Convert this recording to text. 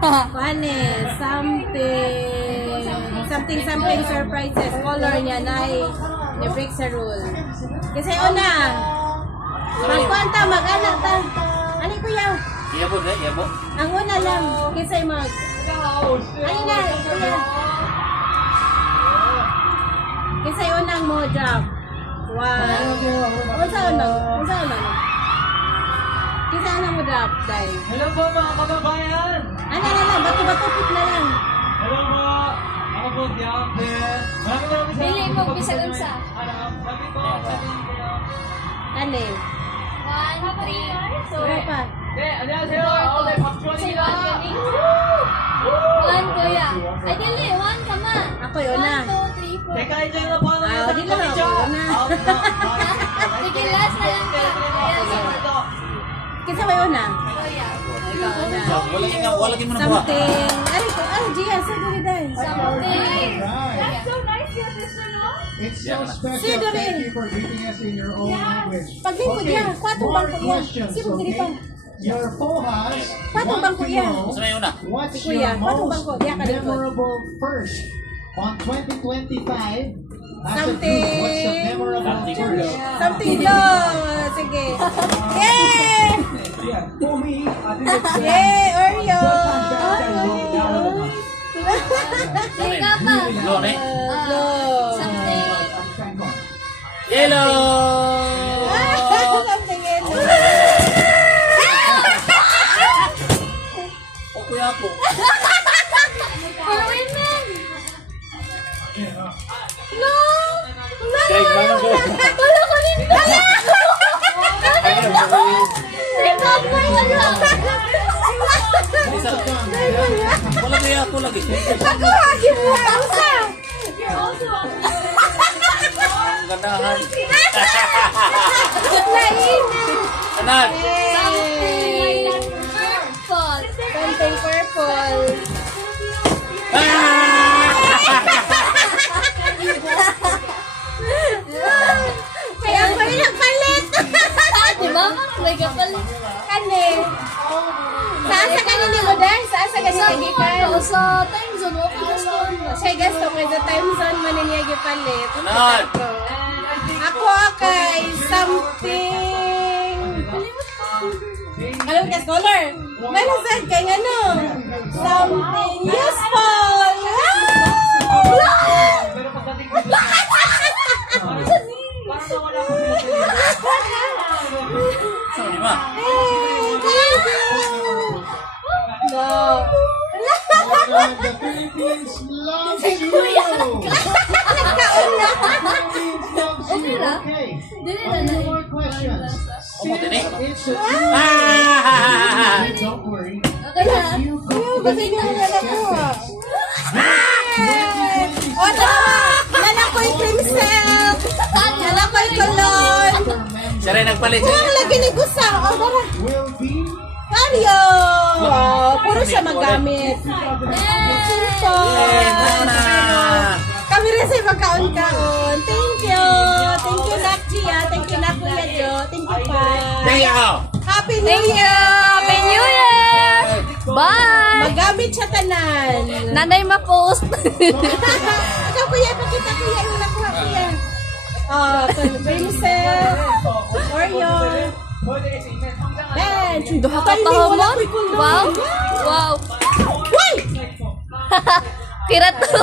Kuhan something surprises. Color niya na break sa rule. Kasi una, magkwanta, mag-anak ta. Ano kuya? Iyabo na, iyabo. Ang una lang, kasi ano na, kuya? Kasi unang mo drop. One. Unsa una? Kasi unang mo drop, dahil. Hello po mga kababayan! Ano na lang, bato-bato na lang. Hello po! Ako po, Diakapit. Maraming Dili mo, bisa dun sa. Sabi ko, Ano eh? 1, 3, Wala pa. 안녕하세요. 네, 박주원입니다. One, kuya. Ay, dili. One ka man. Ako yun na. 1, 2, 3, 4. 대가이저가 파는 di lang ako. Una. Sige, last na lang ka. Kasi may una. Kuya. Wala mo na buha. Something. Ay, Gia, sa dali dahil. Something. Right. So nice your sister, no? It's so special. Sido rin. Thank you for greeting us in your own language. Paglingkod Okay, yan. 4 more bangko yan. questions, Sino dili pa? okay? Your FOHAS Patong want bangko to yan. know Gusto mo yung una? what's Si Kuya, your patong most bangko. Diyan ka likod. memorable first on 2025. As a Something. group, what's the memorable Something. first? Something low. Sige. Yay! Yay, Oreo! Sige ka pa. Low, ne? Low. Something. Yellow! Something yellow. O kuya ako. For women. No! Craig, mango. Wala ko rin pala. Ikaw mo wala. Isa. Wala kaya ako lagi. Ako, hagi mo. Usa. Ang gandahan. Lain. Anak! Yay! Purple. Something purple. Kaya ako rin nagpalit. Di ba? May kapal. Kani. Saan sa kanini mo dahil? Saan sa kanini gikan? Sa time zone, okay na store. Siya gusto ko sa time zone man niya gipalit. Anak! Ako kay something. Alam ka scholar? Manasad kay ano? Something useful. Saan di ba? Thank you. No. The Philippines loves you. Philippines loves you. Okay. Dili A na few na. more questions. Since it's a Ah! don't worry. Okay na. You Kasi niya na ko. O, tama! Nala ko'y cream silk! Nala ko'y kulon! Siya rin nagpalit. Kung lagi ni Gusa! O, tara! will be Mario! Puro siya magamit. Eh, na. Kami rin sa magkaon-kaon. Thank you! Thank you, Nak Gia. Thank you, Nak Kuya Jo. Thank you, pa. Thank you. Happy New Year! Happy New Year! Bye! Magamit siya tanan. Nanay ma-post. Ikaw, Kuya. Pakita, Kuya. Yung nakuha, Kuya. Cream silk. Oreo. Ben, Duha ka tahaman? Wow! Wow! Uy! Kirat to.